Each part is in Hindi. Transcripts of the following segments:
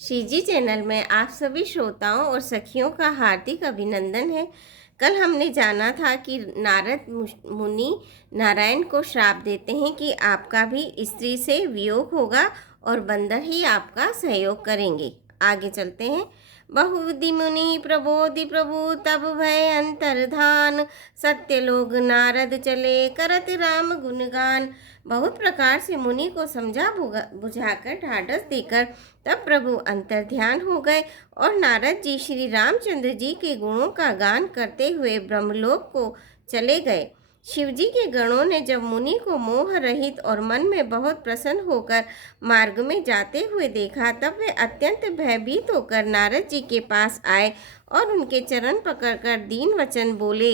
शीजी चैनल में आप सभी श्रोताओं और सखियों का हार्दिक अभिनंदन है। कल हमने जाना था कि नारद मुनि नारायण को श्राप देते हैं कि आपका भी स्त्री से वियोग होगा और बंदर ही आपका सहयोग करेंगे। आगे चलते हैं। बहुविधि मुनि प्रबोधि प्रभु तब भय अंतर्धान, सत्य लोग नारद चले करत राम गुणगान। बहुत प्रकार से मुनि को समझा बुझाकर ढाढ़स देकर तब प्रभु अंतर्ध्यान हो गए और नारद जी श्री रामचंद्र जी के गुणों का गान करते हुए ब्रह्मलोक को चले गए। शिवजी के गणों ने जब मुनि को मोह रहित और मन में बहुत प्रसन्न होकर मार्ग में जाते हुए देखा, तब वे अत्यंत भयभीत होकर नारद जी के पास आए और उनके चरण पकड़कर दीन वचन बोले,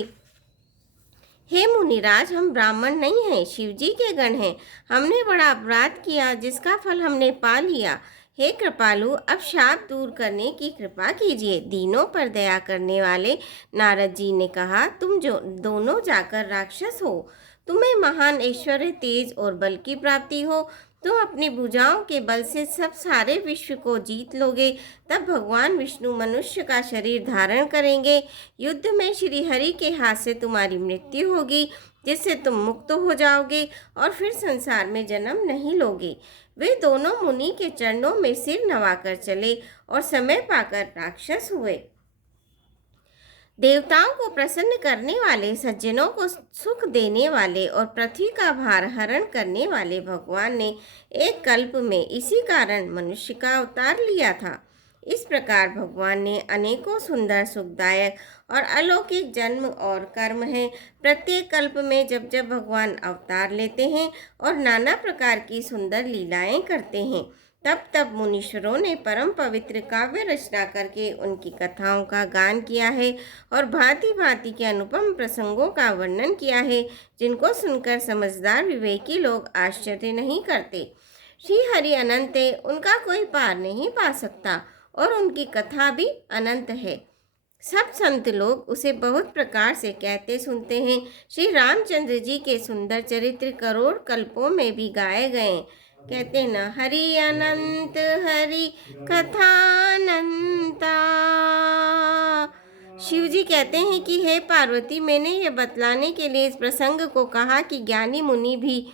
हे मुनिराज, हम ब्राह्मण नहीं हैं, शिवजी के गण हैं। हमने बड़ा अपराध किया जिसका फल हमने पा लिया। हे कृपालु, अब शाप दूर करने की कृपा कीजिए। दीनों पर दया करने वाले नारद जी ने कहा, तुम जो दोनों जाकर राक्षस हो, तुम्हें महान ऐश्वर्य, तेज और बल की प्राप्ति हो। तुम अपनी भुजाओं के बल से सब सारे विश्व को जीत लोगे। तब भगवान विष्णु मनुष्य का शरीर धारण करेंगे। युद्ध में श्री हरि के हाथ से तुम्हारी मृत्यु होगी, जिससे तुम मुक्त हो जाओगे और फिर संसार में जन्म नहीं लोगे। वे दोनों मुनि के चरणों में सिर नवाकर चले और समय पाकर राक्षस हुए। देवताओं को प्रसन्न करने वाले, सज्जनों को सुख देने वाले और पृथ्वी का भार हरण करने वाले भगवान ने एक कल्प में इसी कारण मनुष्य का अवतार लिया था। इस प्रकार भगवान ने अनेकों सुंदर, सुखदायक और अलौकिक जन्म और कर्म हैं। प्रत्येक कल्प में जब जब भगवान अवतार लेते हैं और नाना प्रकार की सुंदर लीलाएं करते हैं, तब तब मुनीश्वरों ने परम पवित्र काव्य रचना करके उनकी कथाओं का गान किया है और भांति भांति के अनुपम प्रसंगों का वर्णन किया है, जिनको सुनकर समझदार विवेकी लोग आश्चर्य नहीं करते। श्री हरि अनंत है, उनका कोई पार नहीं पा सकता और उनकी कथा भी अनंत है। सब संत लोग उसे बहुत प्रकार से कहते सुनते हैं। श्री रामचंद्र जी के सुंदर चरित्र करोड़ कल्पों में भी गाए गए। कहते न, हरि अनंत हरि कथानंता। शिव जी कहते हैं कि हे पार्वती, मैंने यह बतलाने के लिए इस प्रसंग को कहा कि ज्ञानी मुनि भी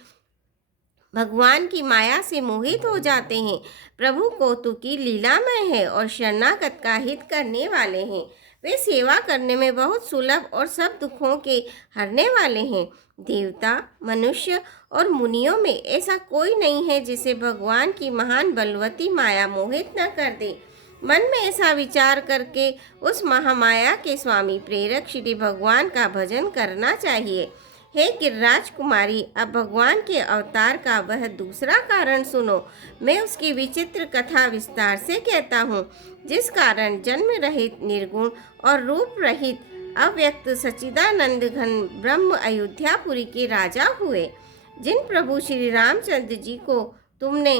भगवान की माया से मोहित हो जाते हैं। प्रभु कौतुकी लीलामय है और शरणागत का हित करने वाले हैं। वे सेवा करने में बहुत सुलभ और सब दुखों के हरने वाले हैं। देवता, मनुष्य और मुनियों में ऐसा कोई नहीं है जिसे भगवान की महान बलवती माया मोहित न कर दे। मन में ऐसा विचार करके उस महामाया के स्वामी प्रेरक श्री भगवान का भजन करना चाहिए। हे गिरिराज कुमारी, अब भगवान के अवतार का वह दूसरा कारण सुनो। मैं उसकी विचित्र कथा विस्तार से कहता हूँ, जिस कारण जन्म रहित, निर्गुण और रूप रहित अव्यक्त सच्चिदानंद घन ब्रह्म अयोध्यापुरी के राजा हुए। जिन प्रभु श्री रामचंद्र जी को तुमने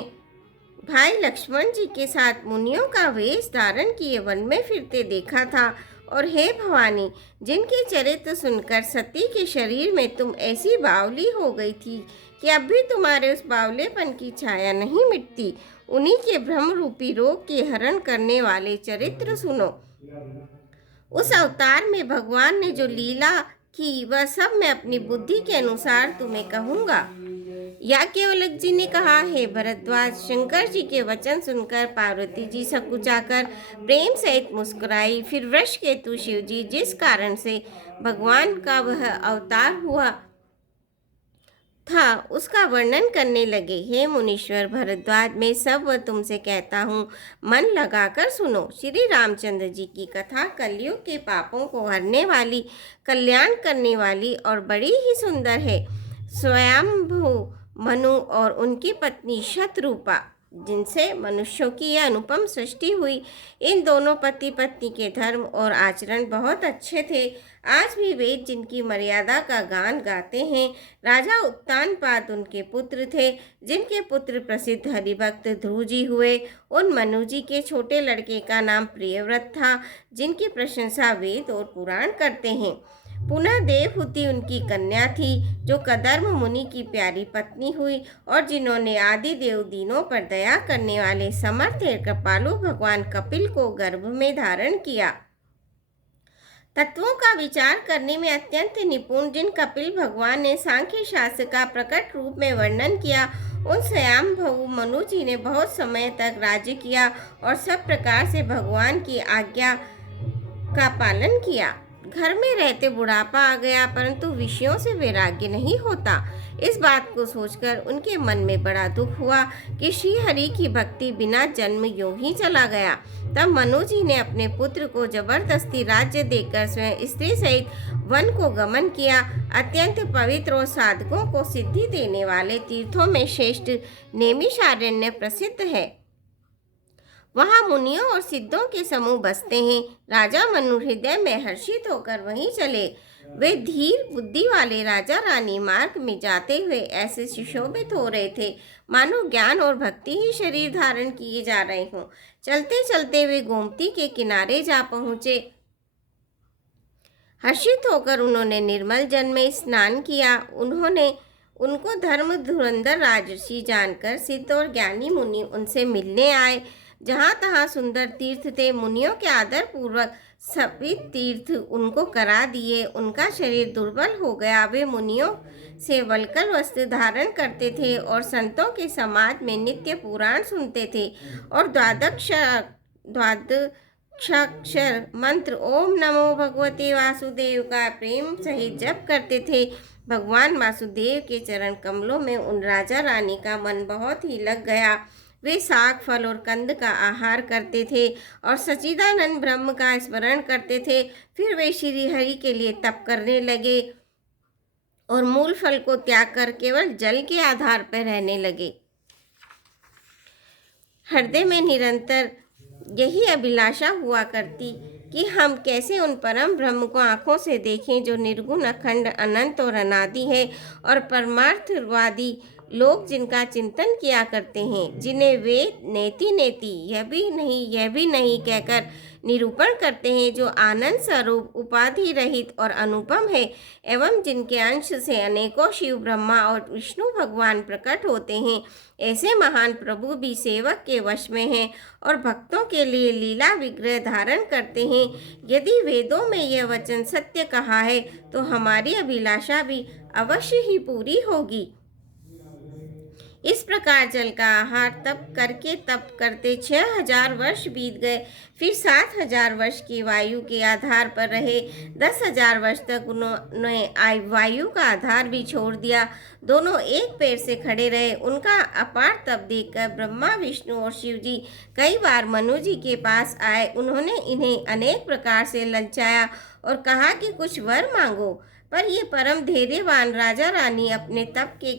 भाई लक्ष्मण जी के साथ मुनियों का वेश धारण किए वन में फिरते देखा था, और हे भवानी, जिनके चरित्र सुनकर सती के शरीर में तुम ऐसी बावली हो गई थी कि अब भी तुम्हारे उस बावलेपन की छाया नहीं मिटती, उन्हीं के भ्रम रूपी रोग के हरण करने वाले चरित्र सुनो। उस अवतार में भगवान ने जो लीला की, वह सब मैं अपनी बुद्धि के अनुसार तुम्हें कहूँगा। याज्ञवल्क्य जी ने कहा, हे भरद्वाज, शंकर जी के वचन सुनकर पार्वती जी सकुचाकर प्रेम सहित मुस्कुराई। फिर वृषकेतु शिव जी, जिस कारण से भगवान का वह अवतार हुआ था, उसका वर्णन करने लगे। हे मुनीश्वर भरद्वाज, मैं सब वह तुमसे कहता हूँ, मन लगाकर सुनो। श्री रामचंद्र जी की कथा कलयुग के पापों को हरने वाली, कल्याण करने वाली और बड़ी ही सुंदर है। स्वयंभू मनु और उनकी पत्नी शतरूपा, जिनसे मनुष्यों की यह अनुपम सृष्टि हुई, इन दोनों पति पत्नी के धर्म और आचरण बहुत अच्छे थे। आज भी वेद जिनकी मर्यादा का गान गाते हैं। राजा उत्तानपाद उनके पुत्र थे, जिनके पुत्र प्रसिद्ध हरिभक्त ध्रुव जी हुए। उन मनु जी के छोटे लड़के का नाम प्रियव्रत था, जिनकी प्रशंसा वेद और पुराण करते हैं। पुनः देवहूति उनकी कन्या थी, जो कदर्म मुनि की प्यारी पत्नी हुई और जिन्होंने आदि देव दीनों पर दया करने वाले समर्थ कृपालु भगवान कपिल को गर्भ में धारण किया। तत्वों का विचार करने में अत्यंत निपुण जिन कपिल भगवान ने सांख्य शास्त्र का प्रकट रूप में वर्णन किया, उन स्वयंभू मनु जी ने बहुत समय तक राज्य किया और सब प्रकार से भगवान की आज्ञा का पालन किया। घर में रहते बुढ़ापा आ गया, परंतु विषयों से वैराग्य नहीं होता। इस बात को सोचकर उनके मन में बड़ा दुख हुआ कि श्री हरि की भक्ति बिना जन्म यूं ही चला गया। तब मनु जी ने अपने पुत्र को जबरदस्ती राज्य देकर स्वयं स्त्री सहित वन को गमन किया। अत्यंत पवित्र और साधकों को सिद्धि देने वाले तीर्थों में श्रेष्ठ नैमिषारण्य प्रसिद्ध है। वहाँ मुनियों और सिद्धों के समूह बसते हैं। राजा मनु हृदय में हर्षित होकर वहीं चले। वे धीर बुद्धि वाले राजा रानी मार्ग में जाते हुए ऐसे सुशोभित हो रहे थे मानो ज्ञान और भक्ति ही शरीर धारण किए जा रहे हों। चलते चलते वे गोमती के किनारे जा पहुँचे। हर्षित होकर उन्होंने निर्मल जल में स्नान किया। उनको धर्म धुरंधर राजर्षि जानकर सिद्ध और ज्ञानी मुनि उनसे मिलने आए। जहाँ तहाँ सुंदर तीर्थ थे। मुनियों के आदर पूर्वक सभी तीर्थ उनको करा दिए। उनका शरीर दुर्बल हो गया। वे मुनियों से वल्कल वस्त्र धारण करते थे और संतों के समाज में नित्य पुराण सुनते थे और द्वादशाक्षर मंत्र ओम नमो भगवते वासुदेव का प्रेम सहित जप करते थे। भगवान वासुदेव के चरण कमलों में उन राजा रानी का मन बहुत ही लग गया। वे साग फल और कंद का आहार करते थे और सच्चिदानंद ब्रह्म का स्मरण करते थे। फिर वे श्री हरि के लिए तप करने लगे और मूल फल को त्याग कर केवल जल के आधार पर रहने लगे। हृदय में निरंतर यही अभिलाषा हुआ करती कि हम कैसे उन परम ब्रह्म को आँखों से देखें जो निर्गुण अखंड अनंत और अनादि है और परमार्थवादी लोग जिनका चिंतन किया करते हैं, जिन्हें वे नेति नेति यह भी नहीं कहकर निरूपण करते हैं, जो आनंद स्वरूप उपाधि रहित और अनुपम है एवं जिनके अंश से अनेकों शिव ब्रह्मा और विष्णु भगवान प्रकट होते हैं। ऐसे महान प्रभु भी सेवक के वश में हैं और भक्तों के लिए लीला विग्रह धारण करते हैं। यदि वेदों में यह वचन सत्य कहा है तो हमारी अभिलाषा भी अवश्य ही पूरी होगी। इस प्रकार जल का आहार तप करते 6000 वर्ष बीत गए। फिर 7000 वर्ष की वायु के आधार पर रहे। 10,000 वर्ष तक उन्होंने वायु का आधार भी छोड़ दिया। दोनों एक पैर से खड़े रहे। उनका अपार तप देखकर ब्रह्मा विष्णु और शिव जी कई बार मनु जी के पास आए। उन्होंने इन्हें अनेक प्रकार से ललचाया और कहा कि कुछ वर मांगो, पर ये परम धैर्यवान राजा रानी अपने तप के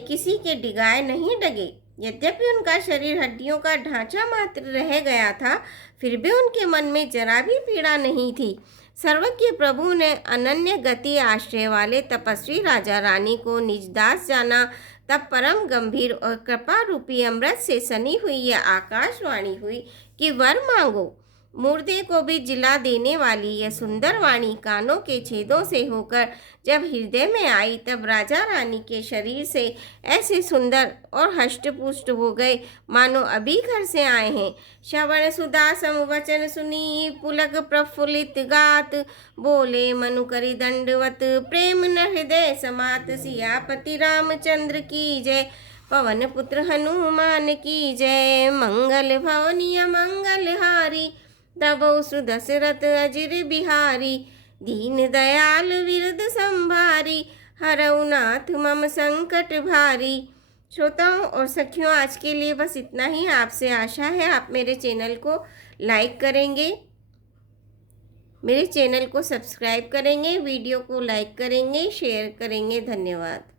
किसी के डिगाए नहीं डगे। यद्यपि उनका शरीर हड्डियों का ढांचा मात्र रह गया था, फिर भी उनके मन में जरा भी पीड़ा नहीं थी। सर्वज्ञ प्रभु ने अनन्य गति आश्रय वाले तपस्वी राजा रानी को निज दास जाना। तब परम गंभीर और कृपा रूपी अमृत से सनी हुई यह आकाशवाणी हुई कि वर मांगो। मुर्दे को भी जिला देने वाली यह सुंदर वाणी कानों के छेदों से होकर जब हृदय में आई, तब राजा रानी के शरीर से ऐसे सुंदर और हष्टपुष्ट हो गए मानो अभी घर से आए हैं। श्रवण सुधा समवचन सुनी पुलक प्रफुल्लित गात, बोले मनु करि दंडवत प्रेम न हृदय समात। सियापति रामचंद्र की जय, पवन पुत्र हनुमान की जय। मंगल भवनीय मंगलहारी, तबो सुदशरथ अजिर बिहारी। दीन दयाल विरद संभारी, हरऊ नाथ मम संकट भारी। श्रोताओं और सखियों, आज के लिए बस इतना ही। आपसे आशा है आप मेरे चैनल को लाइक करेंगे, मेरे चैनल को सब्सक्राइब करेंगे, वीडियो को लाइक करेंगे, शेयर करेंगे। धन्यवाद।